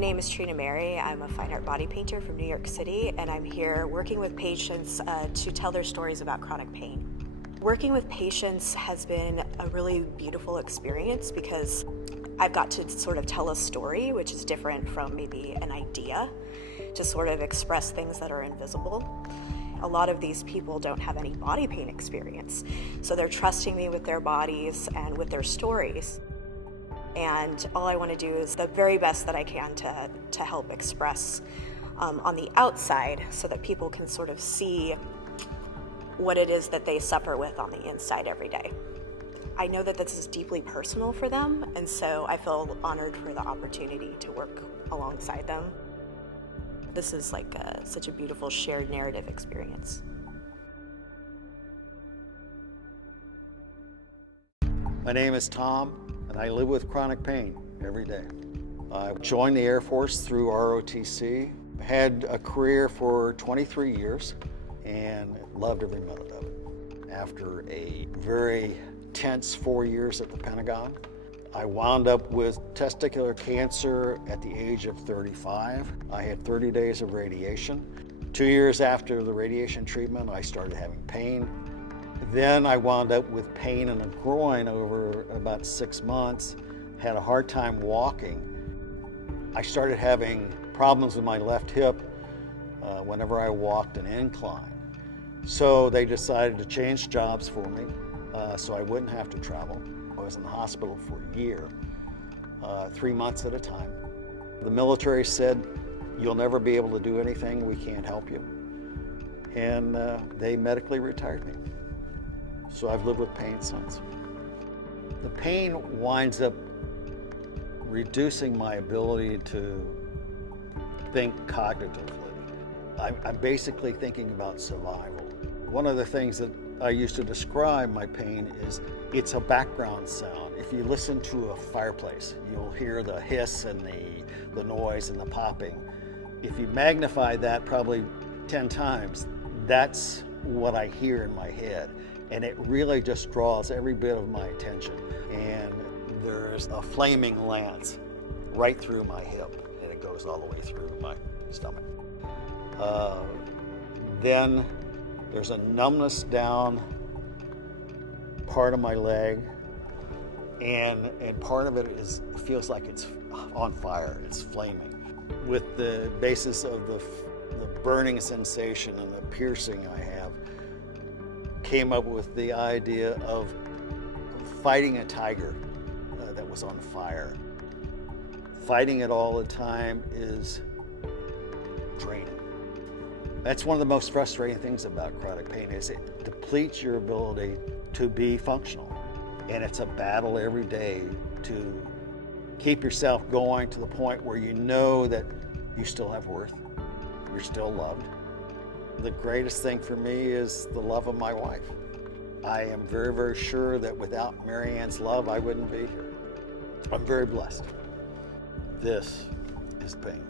name is Trina Mary. I'm a fine art body painter from New York City, and I'm here working with patients to tell their stories about chronic pain. Working with patients has been a really beautiful experience because I've got to sort of tell a story, which is different from maybe an idea, to sort of express things that are invisible. A lot of these people don't have any body pain experience, so they're trusting me with their bodies and with their stories. And all I want to do is the very best that I can to help express on the outside so that people can sort of see what it is that they suffer with on the inside every day. I know that this is deeply personal for them, and so I feel honored for the opportunity to work alongside them. This is like such a beautiful shared narrative experience. My name is Tom, and I live with chronic pain every day. I joined the Air Force through ROTC, had a career for 23 years, and loved every minute of it. After a very tense 4 years at the Pentagon, I wound up with testicular cancer at the age of 35. I had 30 days of radiation. 2 years after the radiation treatment, I started having pain. Then I wound up with pain in the groin over about 6 months, had a hard time walking. I started having problems with my left hip whenever I walked an incline. So they decided to change jobs for me so I wouldn't have to travel. I was in the hospital for a year, 3 months at a time. The military said, "You'll never be able to do anything, we can't help you." And they medically retired me. So I've lived with pain since. The pain winds up reducing my ability to think cognitively. I'm basically thinking about survival. One of the things that I used to describe my pain is it's a background sound. If you listen to a fireplace, you'll hear the hiss and the noise and the popping. If you magnify that probably 10 times, that's what I hear in my head. And it really just draws every bit of my attention. And there's a flaming lance right through my hip, and it goes all the way through my stomach. Then there's a numbness down part of my leg, and part of it feels like it's on fire, it's flaming. With the basis of the burning sensation and the piercing I have, came up with the idea of fighting a tiger that was on fire. Fighting it all the time is draining. That's one of the most frustrating things about chronic pain is it depletes your ability to be functional. And it's a battle every day to keep yourself going to the point where you know that you still have worth, you're still loved. The greatest thing for me is the love of my wife. I am very, very sure that without Mary Ann's love, I wouldn't be here. I'm very blessed. This is pain.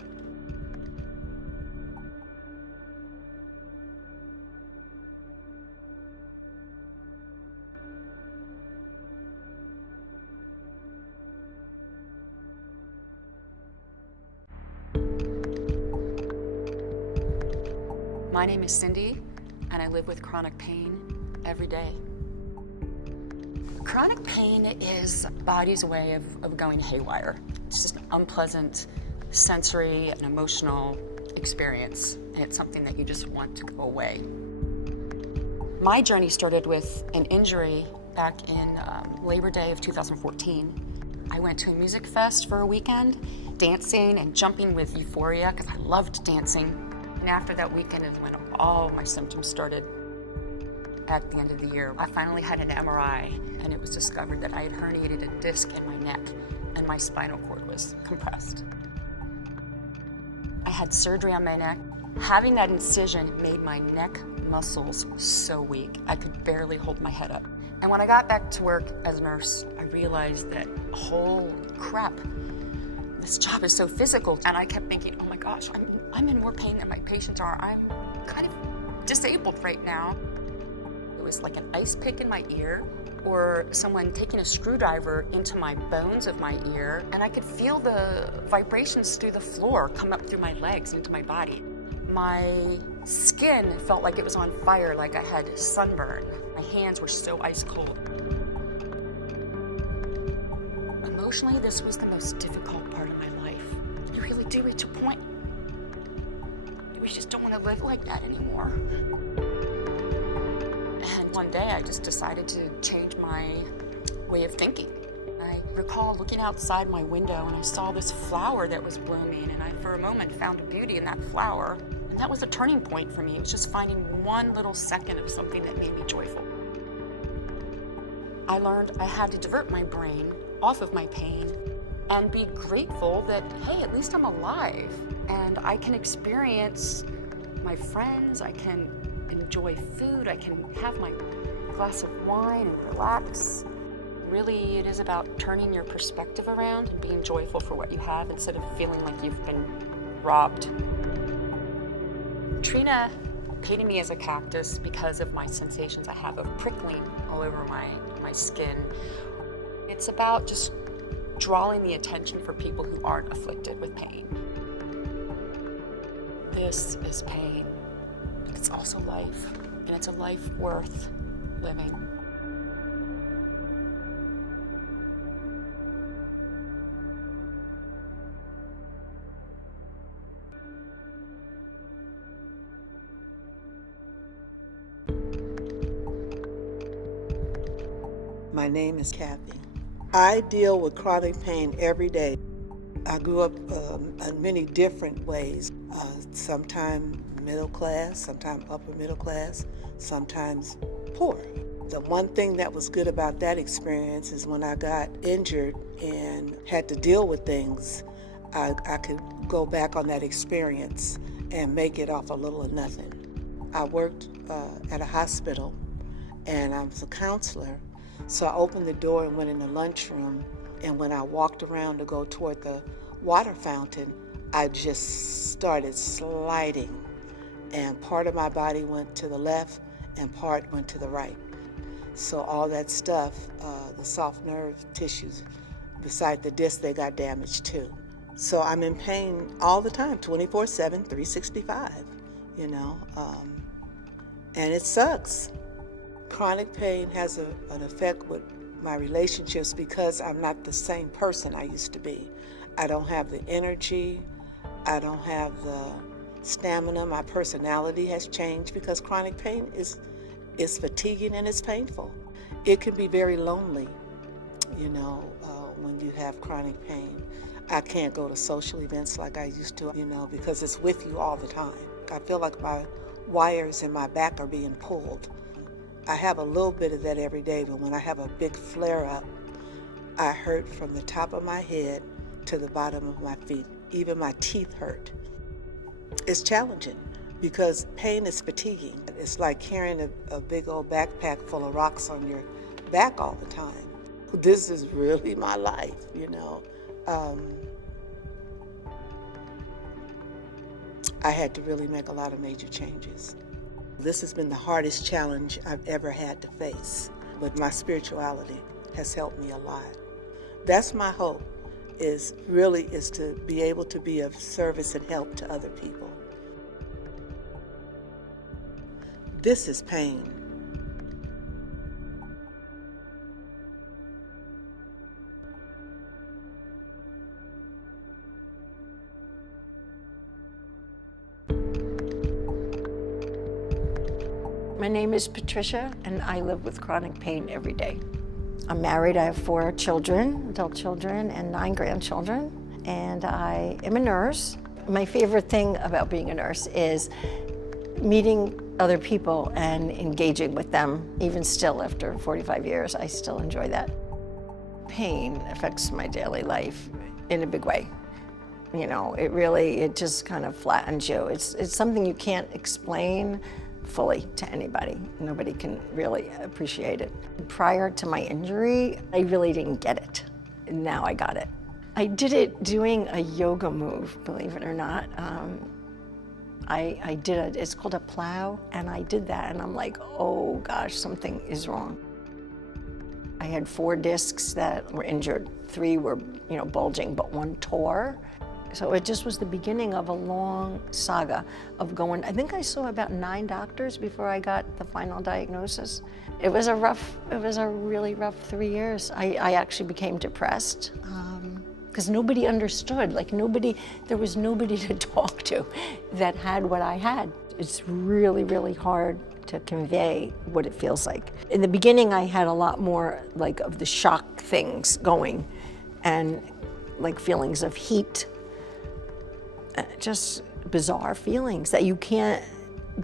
My name is Cindy, and I live with chronic pain every day. Chronic pain is the body's way of going haywire. It's just an unpleasant sensory and emotional experience, and it's something that you just want to go away. My journey started with an injury back in Labor Day of 2014. I went to a music fest for a weekend, dancing and jumping with euphoria because I loved dancing. And after that weekend is when all my symptoms started. At the end of the year, I finally had an MRI, and it was discovered that I had herniated a disc in my neck, and my spinal cord was compressed. I had surgery on my neck. Having that incision made my neck muscles so weak, I could barely hold my head up. And when I got back to work as a nurse, I realized that, holy crap, this job is so physical. And I kept thinking, oh my gosh, I'm in more pain than my patients are. I'm kind of disabled right now. It was like an ice pick in my ear, or someone taking a screwdriver into my bones of my ear, and I could feel the vibrations through the floor come up through my legs into my body. My skin felt like it was on fire, like I had sunburn. My hands were so ice cold. Emotionally, this was the most difficult part of my life. You really do reach a point. We just don't want to live like that anymore. And one day I just decided to change my way of thinking. I recall looking outside my window and I saw this flower that was blooming, and I for a moment found a beauty in that flower. And that was a turning point for me. It was just finding one little second of something that made me joyful. I learned I had to divert my brain off of my pain and be grateful that, hey, at least I'm alive and I can experience my friends, I can enjoy food, I can have my glass of wine and relax. Really, it is about turning your perspective around and being joyful for what you have instead of feeling like you've been robbed. Trina painted me as a cactus because of my sensations I have of prickling all over my skin. It's about just drawing the attention for people who aren't afflicted with pain. This is pain, but it's also life, and it's a life worth living. My name is Kathy. I deal with chronic pain every day. I grew up in many different ways, sometimes middle class, sometimes upper middle class, sometimes poor. The one thing that was good about that experience is when I got injured and had to deal with things, I could go back on that experience and make it off a little or nothing. I worked at a hospital and I was a counselor. So I opened the door and went in the lunchroom, and when I walked around to go toward the water fountain, I just started sliding, and part of my body went to the left and part went to the right. So all that stuff, the soft nerve tissues beside the disc, they got damaged too. So I'm in pain all the time, 24/7, 365, and it sucks. Chronic pain has an effect with my relationships because I'm not the same person I used to be. I don't have the energy, I don't have the stamina, my personality has changed because chronic pain is fatiguing and it's painful. It can be very lonely, when you have chronic pain. I can't go to social events like I used to, because it's with you all the time. I feel like my wires in my back are being pulled. I have a little bit of that every day, but when I have a big flare-up, I hurt from the top of my head to the bottom of my feet. Even my teeth hurt. It's challenging because pain is fatiguing. It's like carrying a big old backpack full of rocks on your back all the time. This is really my life, I had to really make a lot of major changes. This has been the hardest challenge I've ever had to face, but my spirituality has helped me a lot. That's my hope, is to be able to be of service and help to other people. This is pain. My name is Patricia, and I live with chronic pain every day. I'm married, I have 4 children, adult children, and 9 grandchildren, and I am a nurse. My favorite thing about being a nurse is meeting other people and engaging with them. Even still, after 45 years, I still enjoy that. Pain affects my daily life in a big way. It just kind of flattens you. It's something you can't explain fully to anybody. Nobody can really appreciate it. Prior to my injury, I really didn't get it. Now I got it. I did it doing a yoga move, believe it or not. I did it, it's called a plow, and I did that, and I'm like, oh gosh, something is wrong. I had 4 discs that were injured. 3 were, bulging, but 1 tore. So it just was the beginning of a long saga of going. I think I saw about 9 doctors before I got the final diagnosis. It was a really rough 3 years. I actually became depressed because nobody understood. There was nobody to talk to that had what I had. It's really, really hard to convey what it feels like. In the beginning, I had a lot more of the shock things going, and feelings of heat, just bizarre feelings that you can't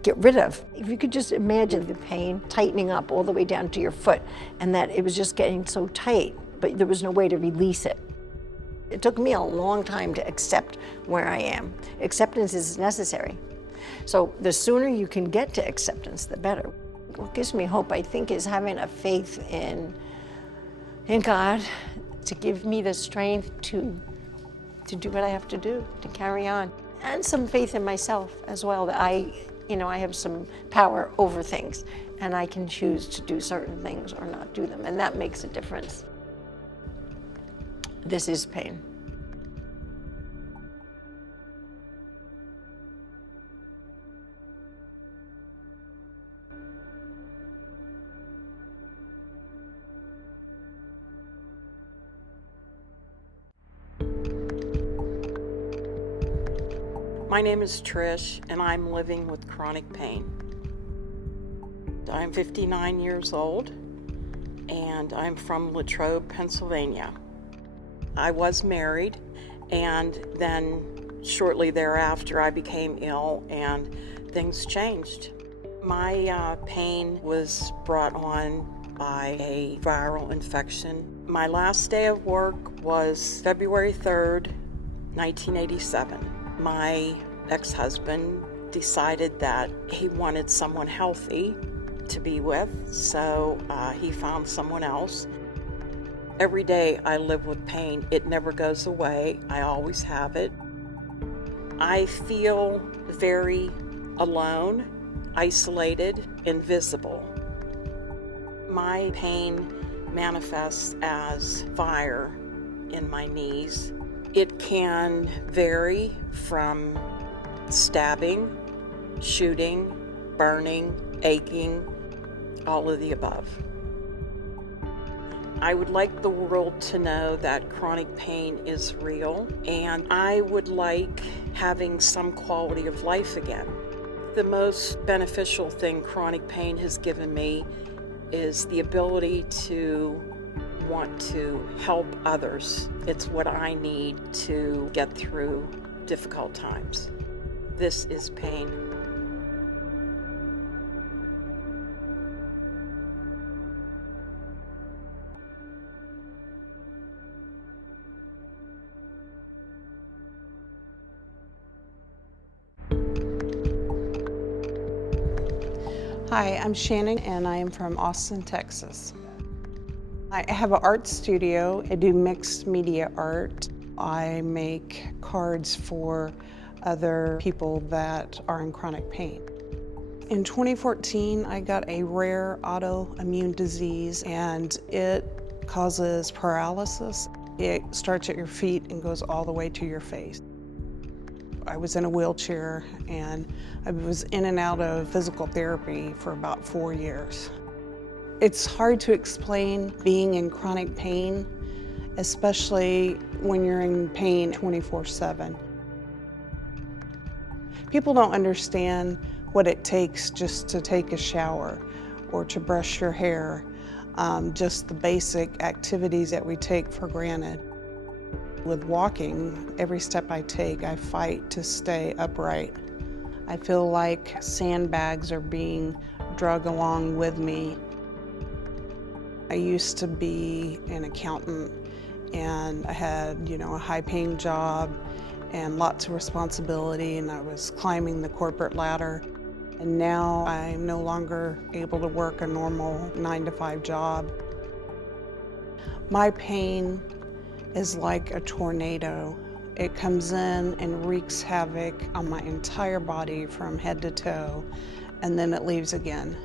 get rid of. If you could just imagine the pain tightening up all the way down to your foot, and that it was just getting so tight, but there was no way to release it. It took me a long time to accept where I am. Acceptance is necessary. So the sooner you can get to acceptance, the better. What gives me hope, I think, is having a faith in God to give me the strength to do what I have to do, to carry on. And some faith in myself as well, that I have some power over things, and I can choose to do certain things or not do them, and that makes a difference. This is pain. My name is Trish, and I'm living with chronic pain. I'm 59 years old, and I'm from Latrobe, Pennsylvania. I was married, and then shortly thereafter I became ill, and things changed. My pain was brought on by a viral infection. My last day of work was February 3rd, 1987. My ex-husband decided that he wanted someone healthy to be with, so he found someone else. Every day I live with pain. It never goes away. I always have it. I feel very alone, isolated, invisible. My pain manifests as fire in my knees. It can vary from stabbing, shooting, burning, aching, all of the above. I would like the world to know that chronic pain is real, and I would like having some quality of life again. The most beneficial thing chronic pain has given me is the ability to want to help others. It's what I need to get through difficult times. This is pain. Hi, I'm Shannon, and I am from Austin, Texas. I have an art studio. I do mixed media art. I make cards for other people that are in chronic pain. In 2014, I got a rare autoimmune disease, and it causes paralysis. It starts at your feet and goes all the way to your face. I was in a wheelchair, and I was in and out of physical therapy for about 4 years. It's hard to explain being in chronic pain, especially when you're in pain 24/7. People don't understand what it takes just to take a shower or to brush your hair, just the basic activities that we take for granted. With walking, every step I take, I fight to stay upright. I feel like sandbags are being dragged along with me. I used to be an accountant, and I had, a high-paying job and lots of responsibility, and I was climbing the corporate ladder. And now I'm no longer able to work a normal 9-to-5 job. My pain is like a tornado. It comes in and wreaks havoc on my entire body from head to toe, and then it leaves again.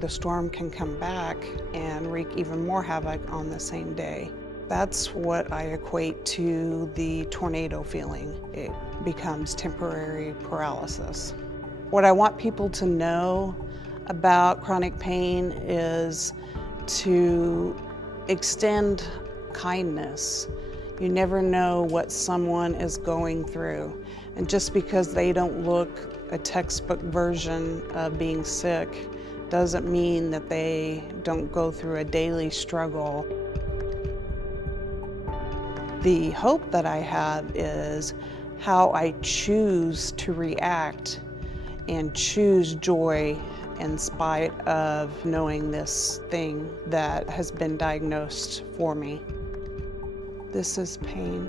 the storm can come back and wreak even more havoc on the same day. That's what I equate to the tornado feeling. It becomes temporary paralysis. What I want people to know about chronic pain is to extend kindness. You never know what someone is going through. And just because they don't look a textbook version of being sick doesn't mean that they don't go through a daily struggle. The hope that I have is how I choose to react and choose joy in spite of knowing this thing that has been diagnosed for me. This is pain.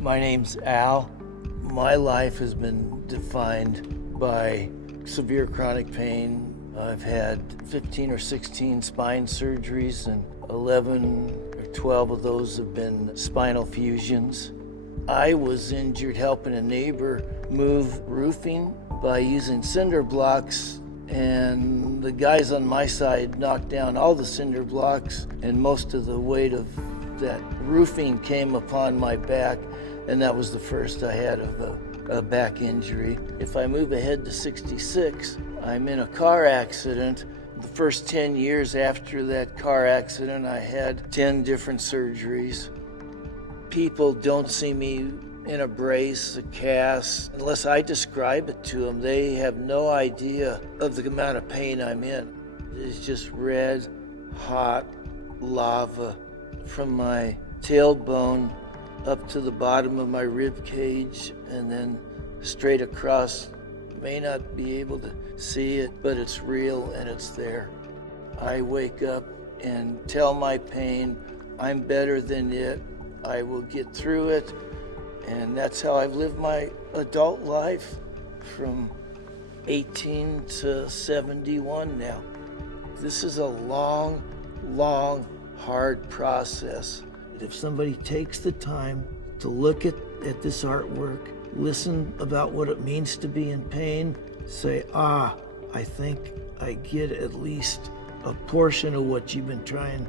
My name's Al. My life has been defined by severe chronic pain. I've had 15 or 16 spine surgeries, and 11 or 12 of those have been spinal fusions. I was injured helping a neighbor move roofing by using cinder blocks, and the guys on my side knocked down all the cinder blocks, and most of the weight of that roofing came upon my back, and that was the first I had of a back injury. If I move ahead to 66, I'm in a car accident. The first 10 years after that car accident, I had 10 different surgeries. People don't see me in a brace, a cast, unless I describe it to them. They have no idea of the amount of pain I'm in. It's just red, hot lava from my tailbone up to the bottom of my rib cage and then straight across. You may not be able to see it, but it's real and it's there. I wake up and tell my pain, I'm better than it. I will get through it. And that's how I've lived my adult life from 18 to 71 now. This is a long, hard process. If somebody takes the time to look at this artwork, listen about what it means to be in pain, say, I think I get at least a portion of what you've been trying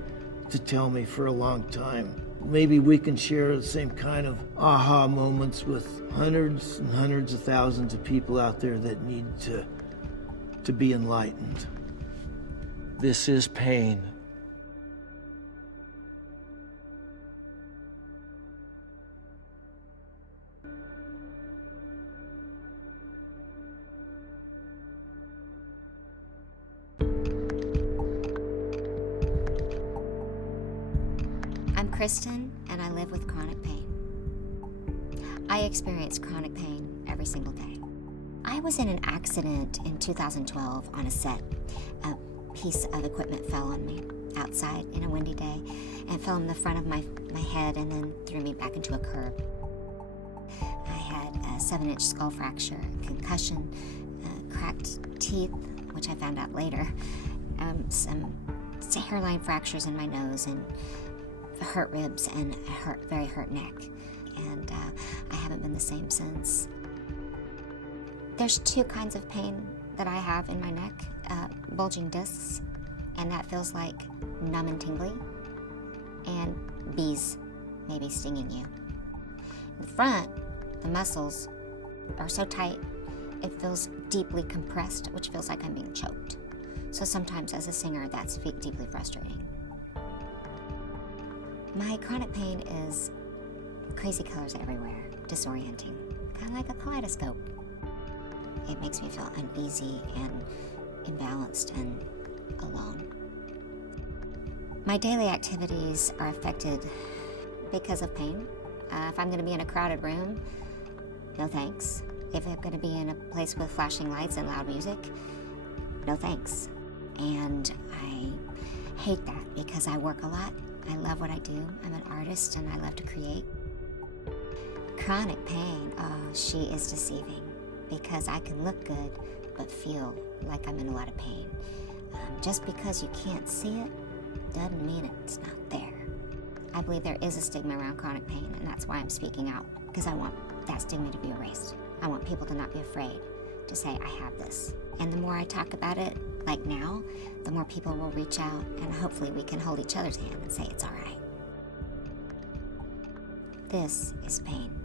to tell me for a long time. Maybe we can share the same kind of aha moments with hundreds and hundreds of thousands of people out there that need to be enlightened. This is pain. I'm Kristen, and I live with chronic pain. I experience chronic pain every single day. I was in an accident in 2012 on a set. A piece of equipment fell on me outside in a windy day and fell in the front of my head and then threw me back into a curb. I had a 7-inch skull fracture, concussion, cracked teeth, which I found out later, some hairline fractures in my nose, and hurt ribs and a very hurt neck, and I haven't been the same since. There's 2 kinds of pain that I have in my neck, bulging discs, and that feels like numb and tingly, and bees maybe stinging you. In the front, the muscles are so tight, it feels deeply compressed, which feels like I'm being choked. So sometimes as a singer, that's deeply frustrating. My chronic pain is crazy colors everywhere, disorienting, kind of like a kaleidoscope. It makes me feel uneasy and imbalanced and alone. My daily activities are affected because of pain. If I'm going to be in a crowded room, no thanks. If I'm going to be in a place with flashing lights and loud music, no thanks. And I hate that because I work a lot. I love what I do. I'm an artist and I love to create. Chronic pain, she is deceiving because I can look good but feel like I'm in a lot of pain. Just because you can't see it doesn't mean it's not there. I believe there is a stigma around chronic pain, and that's why I'm speaking out, because I want that stigma to be erased. I want people to not be afraid to say, I have this. And the more I talk about it, like now, the more people will reach out, and hopefully we can hold each other's hand and say it's all right. This is pain.